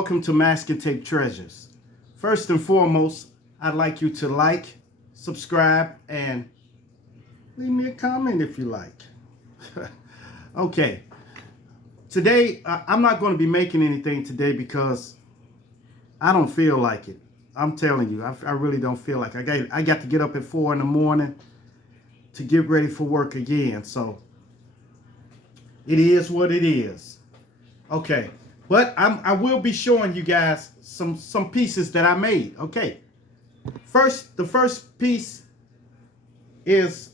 welcome to Masking Tape Treasures. First and foremost, I'd like you to like, subscribe, and leave me a comment if you like. Okay, today I'm not going to be making anything today because I don't feel like it. I'm telling you, I really don't feel like it. I got to get up at 4 in the morning to get ready for work again. So it is what it is. Okay, but I will be showing you guys some pieces that I made. Okay, the first piece is,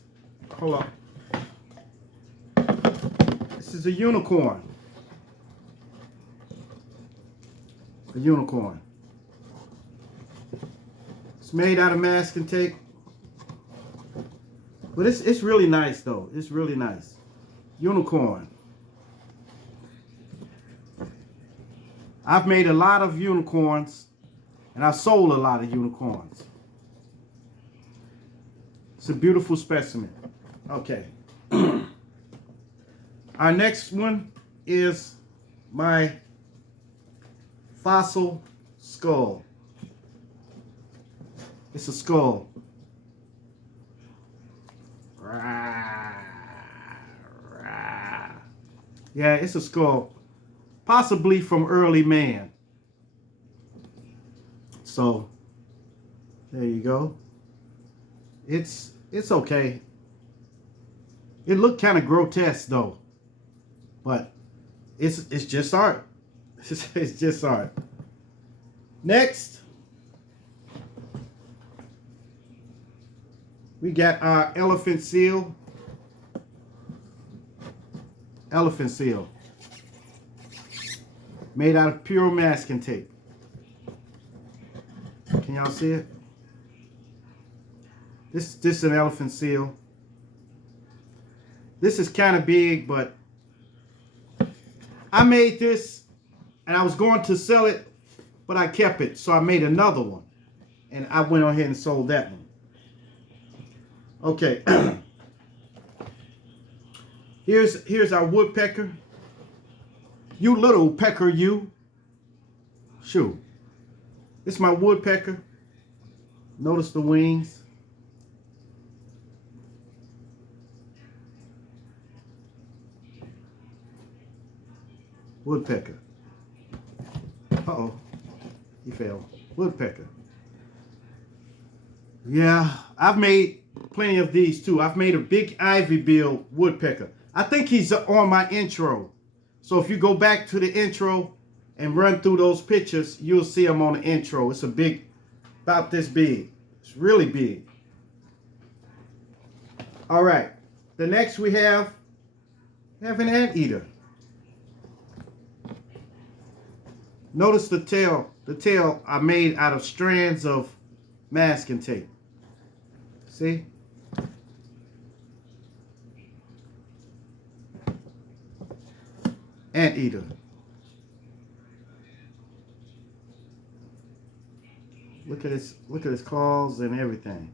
hold on. This is a unicorn. A unicorn. It's made out of masking tape. But it's really nice though. It's really nice. Unicorn. I've made a lot of unicorns and I've sold a lot of unicorns. It's a beautiful specimen. Okay. Our next one is my fossil skull. It's a skull. Yeah, it's a skull. Possibly from early man. So, there you go. It's okay. It looked kind of grotesque though. But it's just art. It's just art. Next, we got our elephant seal. Elephant seal. Made out of pure masking tape. Can y'all see it? This is an elephant seal. This is kind of big, but I made this and I was going to sell it, but I kept it. So I made another one and I went on ahead and sold that one. Okay. Here's our woodpecker. You little pecker, you. Shoo. This is my woodpecker. Notice the wings. Woodpecker. Uh-oh. He fell. Woodpecker. Yeah, I've made plenty of these too. I've made a big ivy bill woodpecker. I think he's on my intro. So if you go back to the intro and run through those pictures, you'll see him on the intro. It's a big, about this big. It's really big. All right. The next we have an anteater. Notice the tail. The tail I made out of strands of masking tape. See? Anteater. Look at his claws and everything.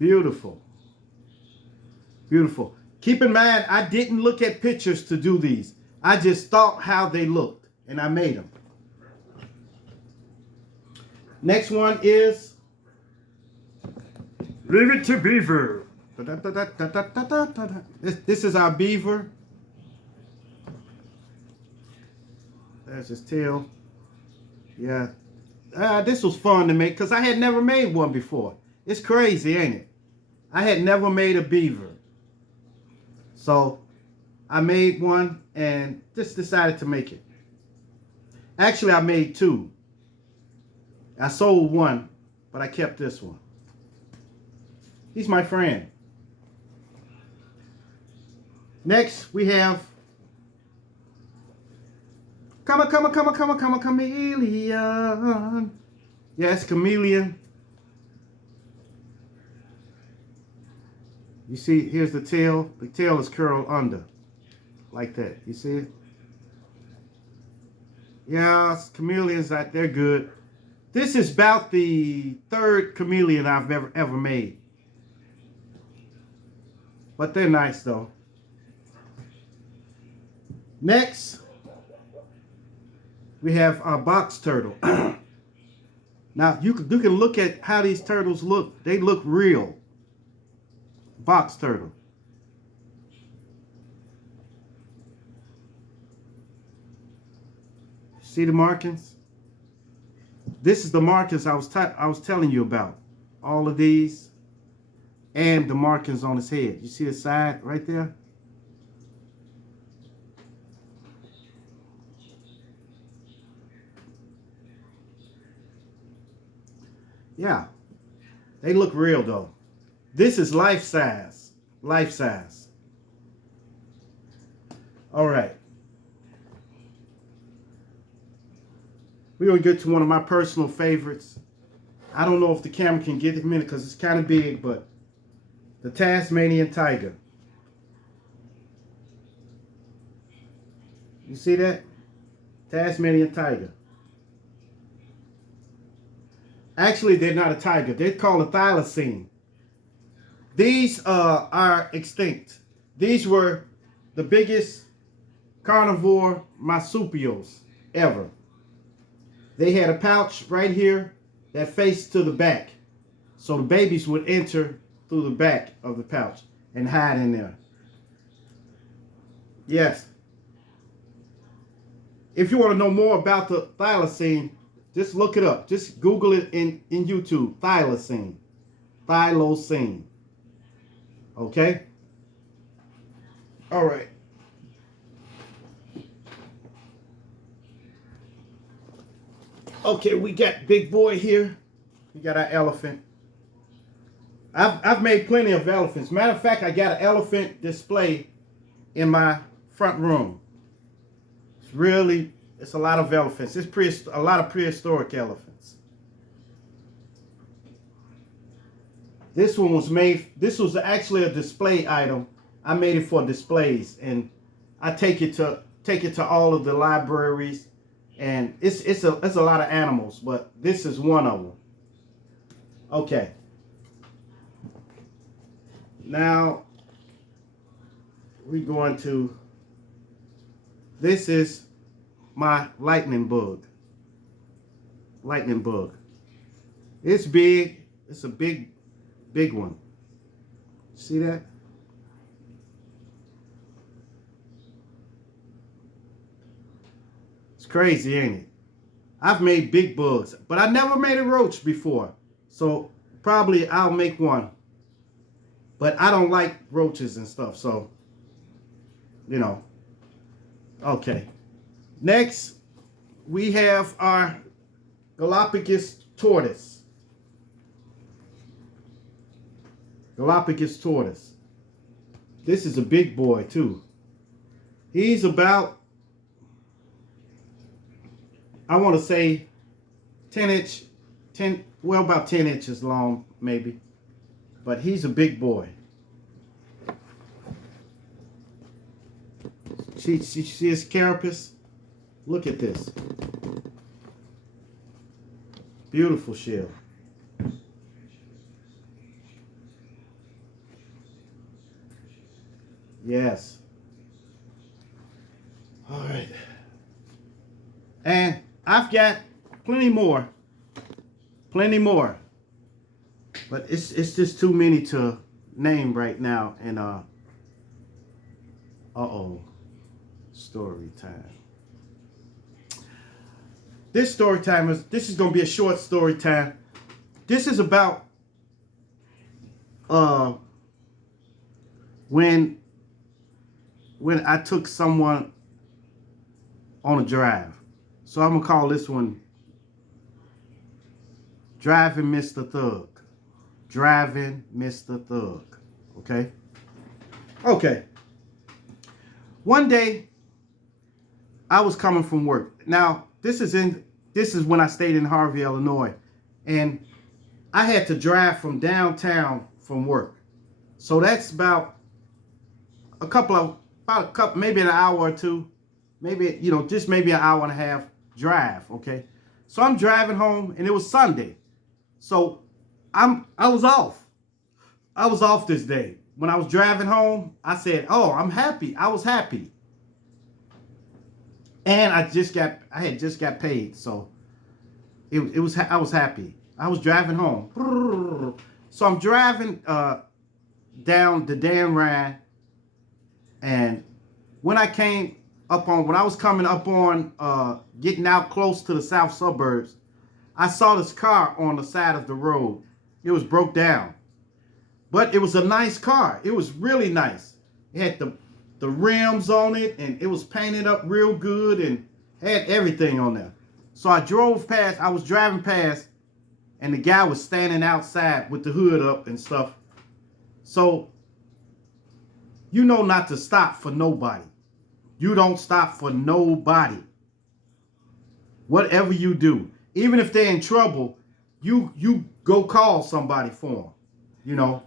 Beautiful. Beautiful. Keep in mind, I didn't look at pictures to do these. I just thought how they looked and I made them. Next one is Leave It to Beaver. This is our beaver. There's his tail. Yeah. This was fun to make because I had never made one before. It's crazy, ain't it? I had never made a beaver. So I made one and just decided to make it. Actually, I made two. I sold one, but I kept this one. He's my friend. Next, we have chameleon. Yes, chameleon. You see, here's the tail. The tail is curled under. Like that. You see it? Yeah, chameleons, they're good. This is about the third chameleon I've ever made. But they're nice though. Next, We have our box turtle. Now, you can look at how these turtles look. They look real. Box turtle. See the markings? This is the markings I was telling you about. All of these and the markings on his head. You see the side right there? Yeah. They look real though. This is life size. Life size. All right. We're going to get to one of my personal favorites. I don't know if the camera can get it in a minute because it's kind of big, but the Tasmanian tiger. You see that? Tasmanian tiger. Actually, they're not a tiger. They're called a thylacine. These are extinct. These were the biggest carnivore marsupials ever. They had a pouch right here that faced to the back. So the babies would enter through the back of the pouch and hide in there. Yes. If you want to know more about the thylacine, just look it up. Just Google it in YouTube. Thylacine. Thylacine. Okay? All right. Okay, we got big boy here. We got our elephant. I've made plenty of elephants. Matter of fact, I got an elephant display in my front room. It's a lot of elephants. It's a lot of prehistoric elephants. This one was this was actually a display item. I made it for displays, and I take it to all of the libraries, and it's a lot of animals, but this is one of them. Okay. Now we're going to, this is my lightning bug. Lightning bug. It's big. It's a big one. See that? It's crazy, ain't it? I've made big bugs, but I never made a roach before. So probably I'll make one. But I don't like roaches and stuff, so, you know. Okay. Next, we have our Galapagos tortoise. Galapagos tortoise. This is a big boy, too. He's about, I want to say, about 10 inches long, maybe. But he's a big boy. See his carapace? Look at this. Beautiful shell. Yes. All right. And I've got plenty more. Plenty more. But it's just too many to name right now. And story time. This story time this is gonna be a short story time. This is about when I took someone on a drive. So I'm gonna call this one Driving Mr. Thug. Driving Mr. Thug. Okay? Okay. One day, I was coming from work. Now, this is when I stayed in Harvey, Illinois. And I had to drive from downtown from work. So that's about maybe an hour or two. Maybe, just maybe an hour and a half drive, okay? So I'm driving home, and it was Sunday. So I was off. I was off this day. When I was driving home, I said, oh, I'm happy. I was happy. And I had just got paid, so I was happy. I was driving home, so I'm driving down the Dan Ryan, and when I was coming up on getting out close to the south suburbs, I saw this car on the side of the road. It was broke down, but it was a nice car. It was really nice. It had the rims on it, and it was painted up real good and had everything on there. So I was driving past, and the guy was standing outside with the hood up and stuff. So, you know not to stop for nobody. You don't stop for nobody. Whatever you do, even if they're in trouble, you go call somebody for them, you know.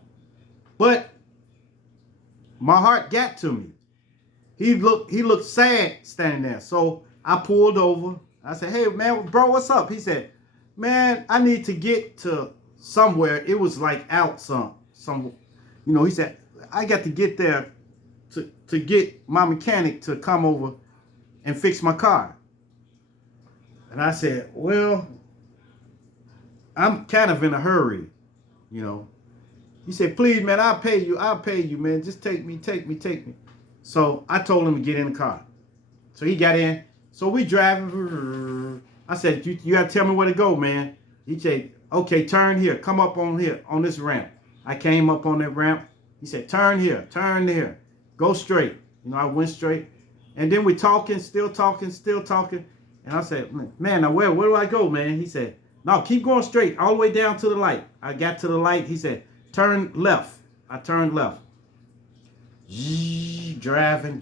But my heart got to me. He looked sad standing there. So I pulled over. I said, "Hey man, bro, what's up?" He said, "Man, I need to get to somewhere." It was like out some, you know. He said, "I got to get there to get my mechanic to come over and fix my car." And I said, "Well, I'm kind of in a hurry, you know." He said, "Please, man, I'll pay you, man. Just take me. So I told him to get in the car. So he got in. So we driving. I said, you got to tell me where to go, man." He said, "Okay, turn here. Come up on here, on this ramp." I came up on that ramp. He said, "Turn here, turn there. Go straight." You know, I went straight. And then we still talking. And I said, "Man, now where do I go, man?" He said, "No, keep going straight all the way down to the light." I got to the light. He said, "Turn left." I turned left. Driving.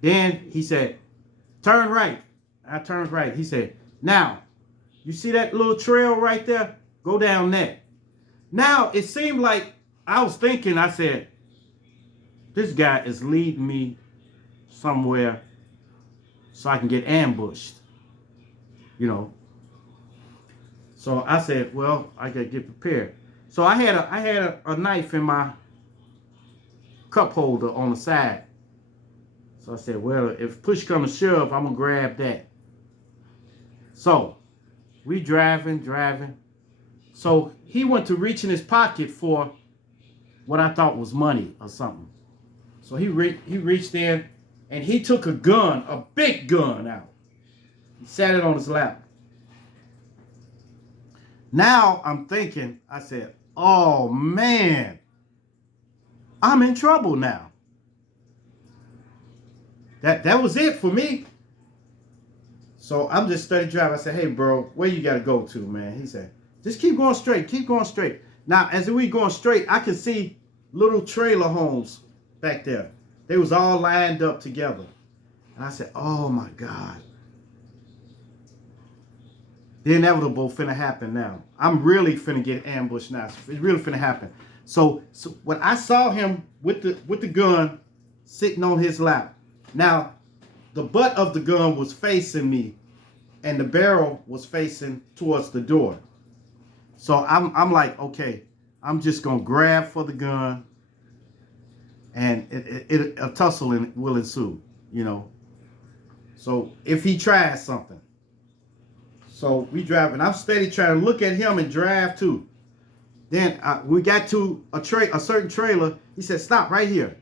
Then he said, "Turn right." I turned right. He said, "Now, you see that little trail right there? Go down that." Now, it seemed like I was thinking, I said, this guy is leading me somewhere so I can get ambushed, you know. So I said, well, I got to get prepared. So I had a knife in my cup holder on the side. So I said, well, if push comes to shove, I'm going to grab that. So we driving. So he went to reach in his pocket for what I thought was money or something. So he reached in and he took a gun, a big gun out. He sat it on his lap. Now I'm thinking, I said, oh man, I'm in trouble now. That was it for me. So I'm just steady driving. I said, hey bro, where you gotta go to, man? He said, just keep going straight. Now, as we going straight, I could see little trailer homes back there. They was all lined up together. And I said, oh my God. The inevitable finna happen now. I'm really finna get ambushed now. It's really finna happen. So when I saw him with the gun sitting on his lap, now the butt of the gun was facing me and the barrel was facing towards the door. So I'm like, okay, I'm just gonna grab for the gun, and a tussle will ensue, you know. So if he tries something, so we drive, and I'm steady trying to look at him and drive too. Then we got to a certain trailer. He said, stop right here.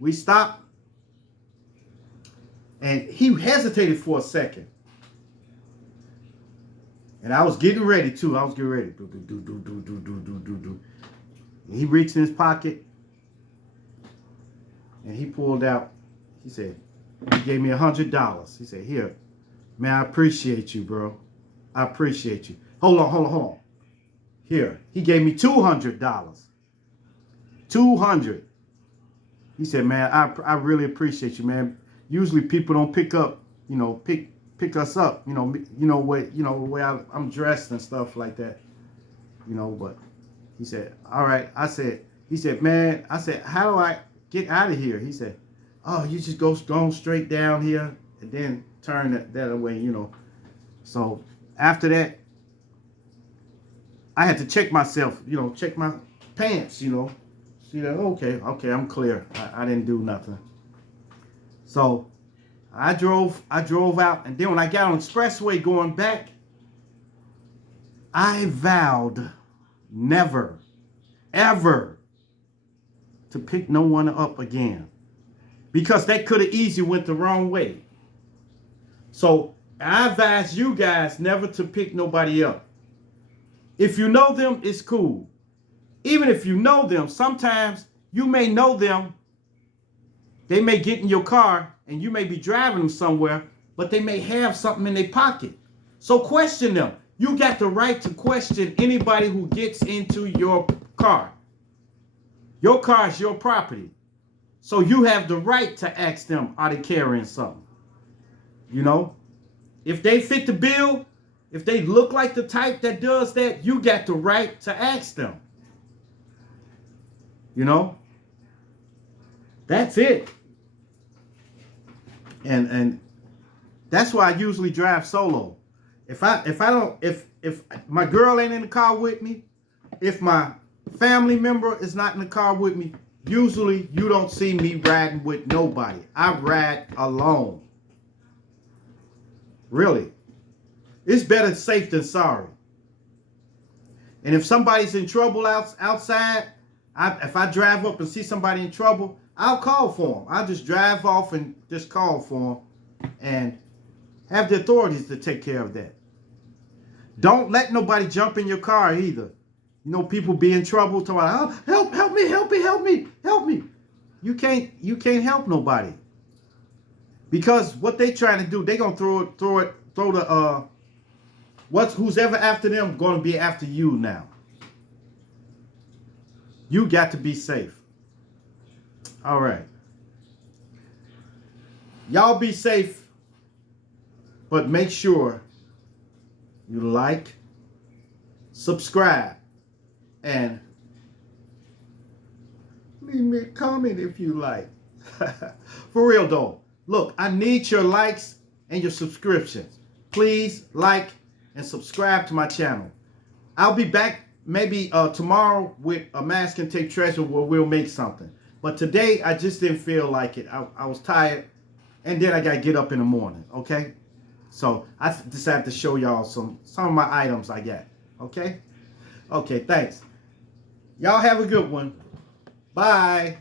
We stopped, and he hesitated for a second. And I was getting ready too. And he reached in his pocket and he pulled out. He said, he gave me $100. He said, here, man, I appreciate you, bro. I appreciate you. Hold on. Here, he gave me $200. $200. He said, man, I really appreciate you, man. Usually people don't pick up, you know, pick us up, you know the way I'm dressed and stuff like that, you know. But he said, all right. He said, man, I said, how do I get out of here? He said, oh, you just go straight down here and then turn that way, you know. So after that, I had to check myself, you know, check my pants, you know, see that, okay, I'm clear. I didn't do nothing. So I drove out, and then when I got on the expressway going back, I vowed never, ever to pick no one up again, because they could have easily went the wrong way. So I advise you guys never to pick nobody up. If you know them, it's cool. Even if you know them, sometimes you may know them. They may get in your car and you may be driving them somewhere, but they may have something in their pocket. So question them. You got the right to question anybody who gets into your car. Your car is your property. So you have the right to ask them, are they carrying something? You know, if they fit the bill, if they look like the type that does that, you got the right to ask them. You know, that's it. And that's why I usually drive solo. If my girl ain't in the car with me, if my family member is not in the car with me, usually you don't see me riding with nobody. I ride alone. Really. It's better safe than sorry. And if somebody's in trouble outside, if I drive up and see somebody in trouble, I'll call for them. I'll just drive off and just call for them and have the authorities to take care of that. Don't let nobody jump in your car either. You know, people be in trouble talking about, oh, help me. You can't help nobody. Because what they trying to do, they gonna throw the who's ever after them gonna be after you now. You got to be safe. All right. Y'all be safe, but make sure you like, subscribe, and leave me a comment if you like. For real though. Look, I need your likes and your subscriptions. Please like and subscribe to my channel. I'll be back maybe tomorrow with a masking tape treasure where we'll make something. But today, I just didn't feel like it. I was tired, and then I got to get up in the morning, okay? So I decided to show y'all some of my items I got, okay? Okay, thanks. Y'all have a good one. Bye.